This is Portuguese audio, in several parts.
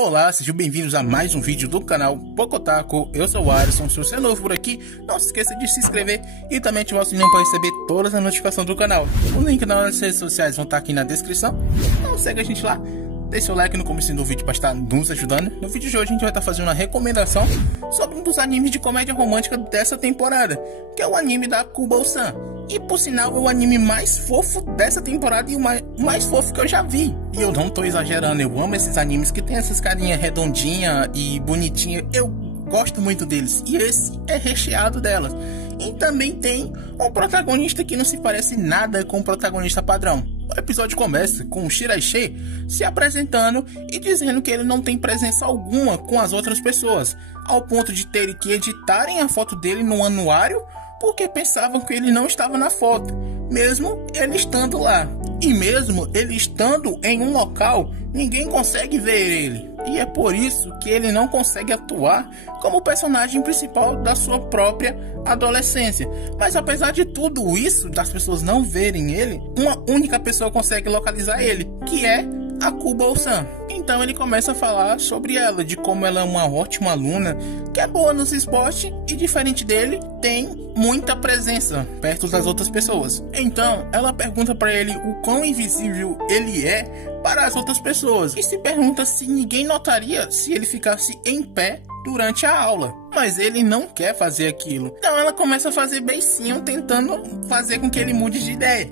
Olá, sejam bem-vindos a mais um vídeo do canal Pocotaco. Eu sou o Alisson. Se você é novo por aqui, não se esqueça de se inscrever e também ativar o sininho para receber todas as notificações do canal. O link nas redes sociais vão estar aqui na descrição. Então segue a gente lá, deixe seu like no começo do vídeo para estar nos ajudando. No vídeo de hoje a gente vai estar fazendo uma recomendação sobre um dos animes de comédia romântica dessa temporada, que é o anime da Kubo-san. E por sinal é o anime mais fofo dessa temporada e o mais fofo que eu já vi. E eu não tô exagerando, eu amo esses animes que tem essas carinhas redondinha e bonitinha. Eu gosto muito deles e esse é recheado delas. E também tem um protagonista que não se parece nada com o protagonista padrão. O episódio começa com o Shiraishi se apresentando e dizendo que ele não tem presença alguma com as outras pessoas, ao ponto de terem que editarem a foto dele no anuário porque pensavam que ele não estava na foto, mesmo ele estando lá. E mesmo ele estando em um local, ninguém consegue ver ele. E é por isso que ele não consegue atuar como personagem principal da sua própria adolescência. Mas apesar de tudo isso, das pessoas não verem ele, uma única pessoa consegue localizar ele, que é a Kubo-san. Então ele começa a falar sobre ela, de como ela é uma ótima aluna, que é boa nos esportes e, diferente dele, tem muita presença perto das outras pessoas. Então ela pergunta para ele o quão invisível ele é para as outras pessoas e se pergunta se ninguém notaria se ele ficasse em pé durante a aula, mas ele não quer fazer aquilo. Então ela começa a fazer beicinho, tentando fazer com que ele mude de ideia.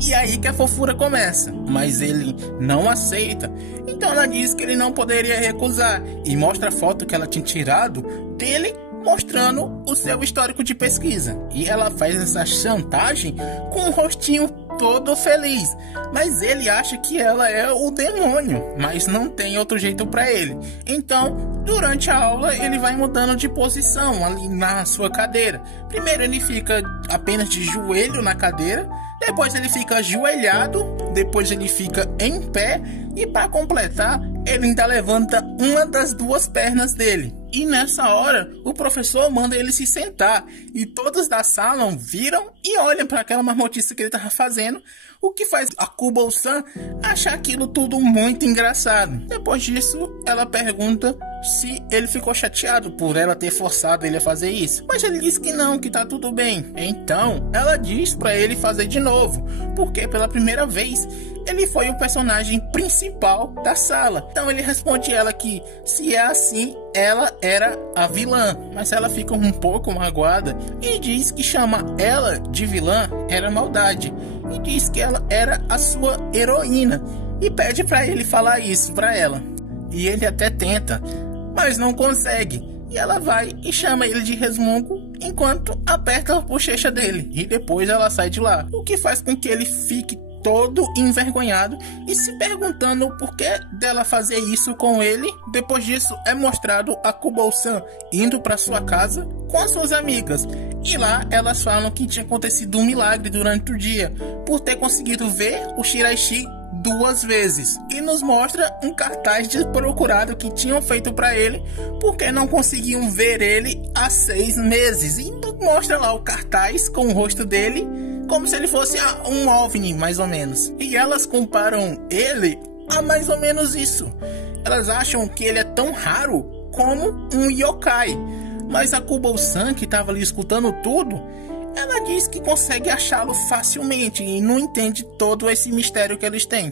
E aí que a fofura começa, mas ele não aceita. Então ela diz que ele não poderia recusar e mostra a foto que ela tinha tirado dele, mostrando o seu histórico de pesquisa. E ela faz essa chantagem com um rostinho todo feliz, mas ele acha que ela é o demônio, mas não tem outro jeito para ele. Então, durante a aula, ele vai mudando de posição ali na sua cadeira. Primeiro ele fica apenas de joelho na cadeira, depois ele fica ajoelhado, depois ele fica em pé e, para completar, ele ainda levanta uma das duas pernas dele. E nessa hora, o professor manda ele se sentar e todos da sala viram e olham para aquela marmotice que ele estava fazendo, o que faz a Kubo-san achar aquilo tudo muito engraçado. Depois disso, ela pergunta se ele ficou chateado por ela ter forçado ele a fazer isso, mas ele diz que não, que tá tudo bem. Então, ela diz para ele fazer de novo, porque pela primeira vez ele foi o personagem principal da sala. Então ele responde ela que se é assim, ela era a vilã, mas ela fica um pouco magoada e diz que chama ela de vilã era maldade e diz que ela era a sua heroína e pede para ele falar isso para ela. E ele até tenta, mas não consegue. E ela vai e chama ele de resmungo enquanto aperta a bochecha dele. E depois ela sai de lá, o que faz com que ele fique todo envergonhado e se perguntando o porquê dela fazer isso com ele. Depois disso é mostrado a Kubo-san indo para sua casa com as suas amigas. E lá elas falam que tinha acontecido um milagre durante o dia, por ter conseguido ver o Shiraishi 2 vezes, e nos mostra um cartaz de procurado que tinham feito para ele porque não conseguiam ver ele há 6 meses, e mostra lá o cartaz com o rosto dele como se ele fosse um OVNI, mais ou menos. E elas comparam ele a mais ou menos isso. Elas acham que ele é tão raro como um yokai, mas a Kubo-san, que estava ali escutando tudo, ela diz que consegue achá-lo facilmente e não entende todo esse mistério que eles têm.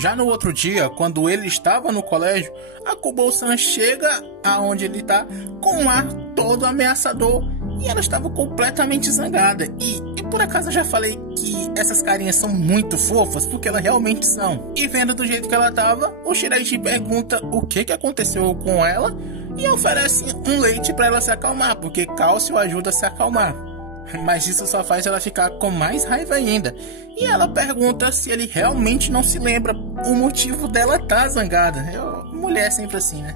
Já no outro dia, quando ele estava no colégio, a Kubo-san chega aonde ele está com um ar todo ameaçador e ela estava completamente zangada. E por acaso eu já falei que essas carinhas são muito fofas, porque elas realmente são. E vendo do jeito que ela estava, o Shiraishi pergunta o que aconteceu com ela e oferece um leite para ela se acalmar, porque cálcio ajuda a se acalmar. Mas isso só faz ela ficar com mais raiva ainda. E ela pergunta se ele realmente não se lembra o motivo dela estar zangada. Mulher é sempre assim, né?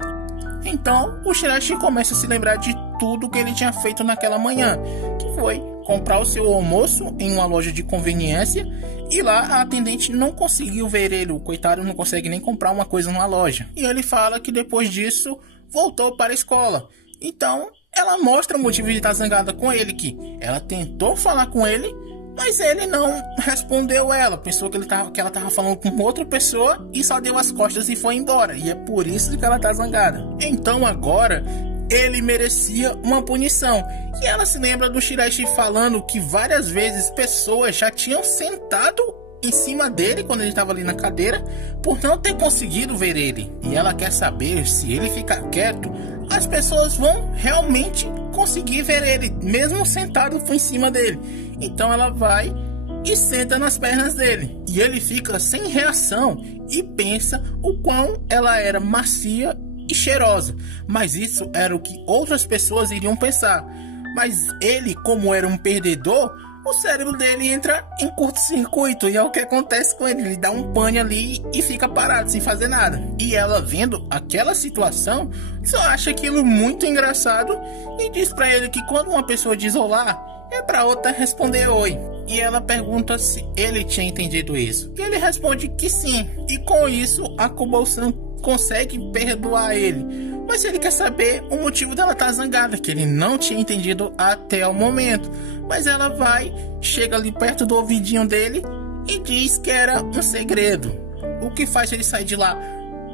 Então o Shiraishi começa a se lembrar de tudo que ele tinha feito naquela manhã, que foi comprar o seu almoço em uma loja de conveniência. E lá a atendente não conseguiu ver ele. O coitado não consegue nem comprar uma coisa numa loja. E ele fala que depois disso voltou para a escola. Então ela mostra o motivo de estar zangada com ele, que ela tentou falar com ele, Mas ele não respondeu ela, pensou que ela tava falando com outra pessoa e só deu as costas e foi embora. E é por isso que ela tá zangada. Então agora ele merecia uma punição. E ela se lembra do Shiraishi falando que várias vezes pessoas já tinham sentado em cima dele quando ele estava ali na cadeira por não ter conseguido ver ele. E ela quer saber se ele ficar quieto, as pessoas vão realmente conseguir ver ele, mesmo sentado em cima dele. Então ela vai e senta nas pernas dele. E ele fica sem reação e pensa o quão ela era macia e cheirosa. Mas isso era o que outras pessoas iriam pensar. Mas ele, como era um perdedor, o cérebro dele entra em curto-circuito. E é o que acontece com ele. Ele dá um pane ali e fica parado, sem fazer nada. E ela, vendo aquela situação, só acha aquilo muito engraçado e diz pra ele que quando uma pessoa diz olá, é pra outra responder oi. E ela pergunta se ele tinha entendido isso. E ele responde que sim. E com isso, a Kubo-san consegue perdoar ele. Mas ele quer saber o motivo dela estar zangada, que ele não tinha entendido até o momento. Mas ela vai, chega ali perto do ouvidinho dele e diz que era um segredo. O que faz ele sair de lá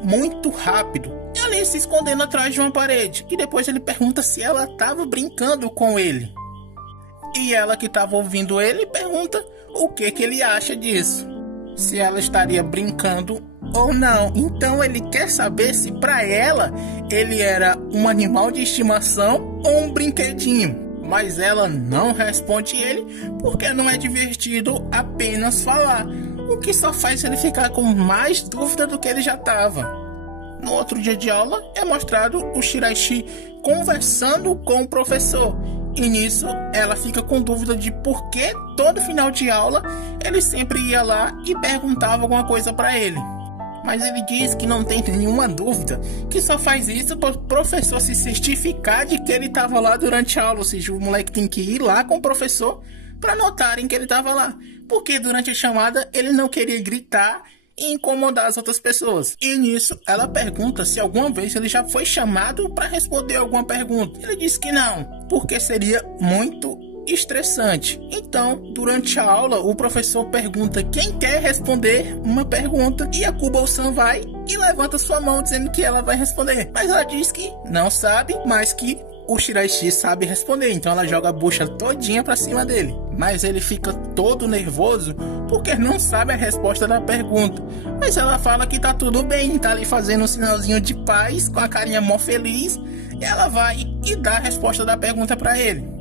muito rápido, ali se escondendo atrás de uma parede. E depois ele pergunta se ela estava brincando com ele. E ela, que estava ouvindo ele, pergunta o que ele acha disso. Se ela estaria brincando ou não. Então ele quer saber se para ela ele era um animal de estimação ou um brinquedinho. Mas ela não responde ele porque não é divertido apenas falar, o que só faz ele ficar com mais dúvida do que ele já estava. No outro dia de aula é mostrado o Shiraishi conversando com o professor. E nisso ela fica com dúvida de por que todo final de aula ele sempre ia lá e perguntava alguma coisa para ele. Mas ele diz que não tem nenhuma dúvida, que só faz isso para o professor se certificar de que ele estava lá durante a aula. Ou seja, o moleque tem que ir lá com o professor para notarem que ele estava lá. Porque durante a chamada ele não queria gritar e incomodar as outras pessoas. E nisso ela pergunta se alguma vez ele já foi chamado para responder alguma pergunta. Ele diz que não, porque seria muito estressante. Então, durante a aula, o professor pergunta quem quer responder uma pergunta e a Kubo-san vai e levanta sua mão dizendo que ela vai responder. Mas ela diz que não sabe, mas que o Shiraishi sabe responder. Então ela joga a bucha todinha pra cima dele. Mas ele fica todo nervoso porque não sabe a resposta da pergunta. Mas ela fala que tá tudo bem, tá ali fazendo um sinalzinho de paz, com a carinha mó feliz. E ela vai e dá a resposta da pergunta pra ele.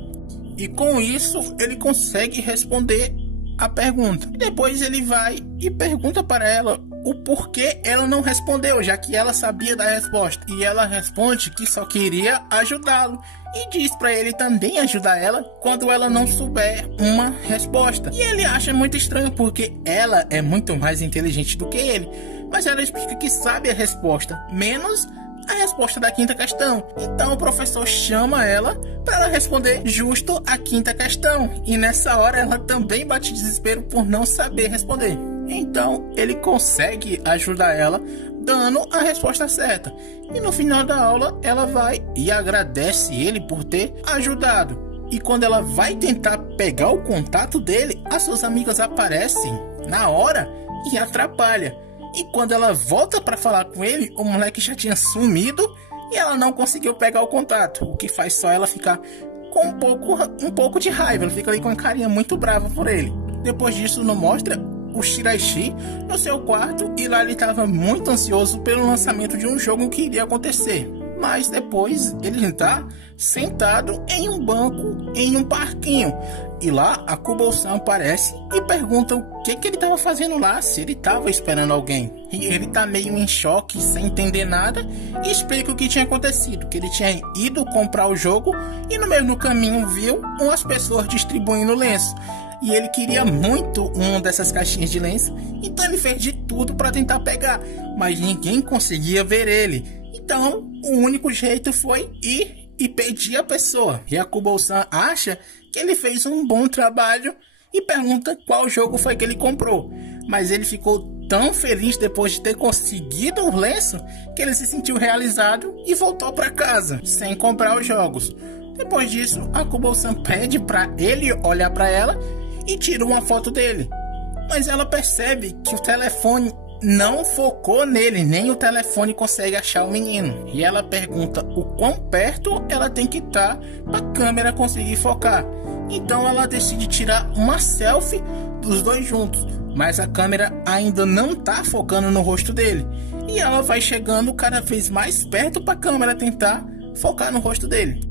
E com isso ele consegue responder a pergunta. Depois ele vai e pergunta para ela o porquê ela não respondeu, já que ela sabia da resposta. E ela responde que só queria ajudá-lo e diz para ele também ajudar ela quando ela não souber uma resposta. E ele acha muito estranho porque ela é muito mais inteligente do que ele, mas ela explica que sabe a resposta, menos a resposta da quinta questão. Então o professor chama ela para ela responder justo a quinta questão. E nessa hora ela também bate desespero por não saber responder. Então ele consegue ajudar ela dando a resposta certa. E no final da aula ela vai e agradece ele por ter ajudado. E quando ela vai tentar pegar o contato dele, as suas amigas aparecem na hora e atrapalham. E quando ela volta para falar com ele, o moleque já tinha sumido e ela não conseguiu pegar o contato. O que faz só ela ficar com um pouco de raiva. Ela fica ali com uma carinha muito brava por ele. Depois disso, não mostra o Shiraishi no seu quarto. E lá ele estava muito ansioso pelo lançamento de um jogo que iria acontecer. Mas depois ele está sentado em um banco em um parquinho. E lá a Kubo-san aparece e pergunta o que ele estava fazendo lá, se ele estava esperando alguém. E ele está meio em choque, sem entender nada, e explica o que tinha acontecido. Que ele tinha ido comprar o jogo e no meio do caminho viu umas pessoas distribuindo lenço. E ele queria muito uma dessas caixinhas de lenço, então ele fez de tudo para tentar pegar, mas ninguém conseguia ver ele. Então o único jeito foi ir e pedir a pessoa. E a Kubo-san acha que ele fez um bom trabalho e pergunta qual jogo foi que ele comprou. Mas ele ficou tão feliz depois de ter conseguido o lenço que ele se sentiu realizado e voltou para casa sem comprar os jogos. Depois disso, a Kubo-san pede para ele olhar para ela e tira uma foto dele. Mas ela percebe que o telefone não focou nele, nem o telefone consegue achar o menino. E ela pergunta o quão perto ela tem que estar para a câmera conseguir focar. Então ela decide tirar uma selfie dos dois juntos, mas a câmera ainda não está focando no rosto dele. E ela vai chegando cada vez mais perto para a câmera tentar focar no rosto dele.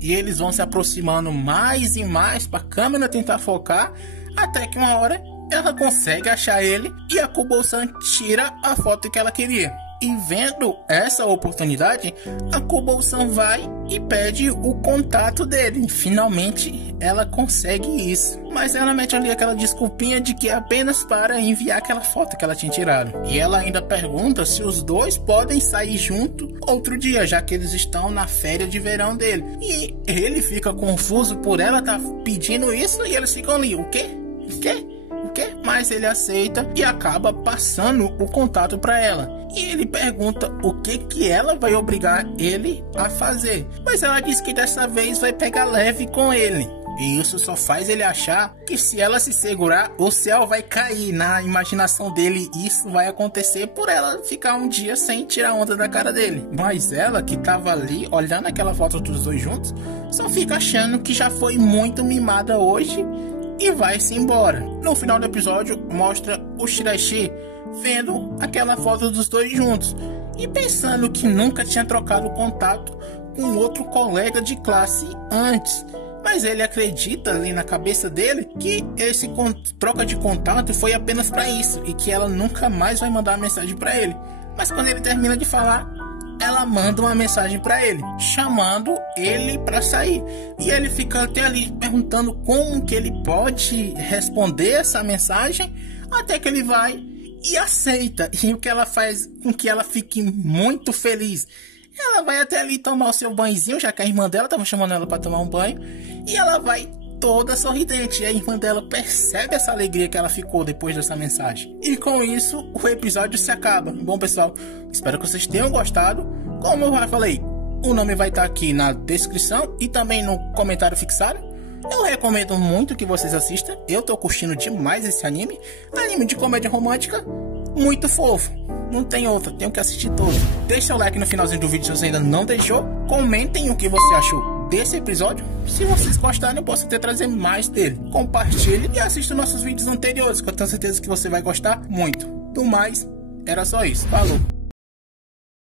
E eles vão se aproximando mais e mais para a câmera tentar focar, até que uma hora ela consegue achar ele e a Kubo-san tira a foto que ela queria. E vendo essa oportunidade, a Kubo-san vai e pede o contato dele. Finalmente ela consegue isso. Mas ela mete ali aquela desculpinha de que é apenas para enviar aquela foto que ela tinha tirado. E ela ainda pergunta se os dois podem sair junto outro dia, já que eles estão na férias de verão dele. E ele fica confuso por ela estar pedindo isso e eles ficam ali, o quê? O quê? Mas ele aceita e acaba passando o contato para ela. E ele pergunta o que ela vai obrigar ele a fazer. Mas ela diz que dessa vez vai pegar leve com ele. E isso só faz ele achar que se ela se segurar, o céu vai cair. Na imaginação dele, isso vai acontecer por ela ficar um dia sem tirar onda da cara dele. Mas ela, que tava ali olhando aquela foto dos dois juntos, só fica achando que já foi muito mimada hoje e vai-se embora. No final do episódio mostra o Shiraishi vendo aquela foto dos dois juntos e pensando que nunca tinha trocado contato com outro colega de classe antes. Mas ele acredita ali na cabeça dele que esse troca de contato foi apenas para isso e que ela nunca mais vai mandar mensagem para ele. Mas quando ele termina de falar, ela manda uma mensagem para ele, chamando ele para sair. E ele fica até ali perguntando como que ele pode responder essa mensagem, até que ele vai e aceita. E o que ela faz com que ela fique muito feliz. Ela vai até ali tomar o seu banhozinho, já que a irmã dela estava chamando ela para tomar um banho. E ela vai toda sorridente. E a irmã dela percebe essa alegria que ela ficou depois dessa mensagem. E com isso, o episódio se acaba. Bom, pessoal, espero que vocês tenham gostado. Como eu já falei, o nome vai estar aqui na descrição e também no comentário fixado. Eu recomendo muito que vocês assistam. Eu tô curtindo demais esse anime. Anime de comédia romântica, muito fofo. Não tem outra, tenho que assistir todo. Deixe seu like no finalzinho do vídeo se você ainda não deixou. Comentem o que você achou desse episódio. Se vocês gostarem, eu posso até trazer mais dele. Compartilhe e assista nossos vídeos anteriores, que eu tenho certeza que você vai gostar muito. Do mais, era só isso. Falou!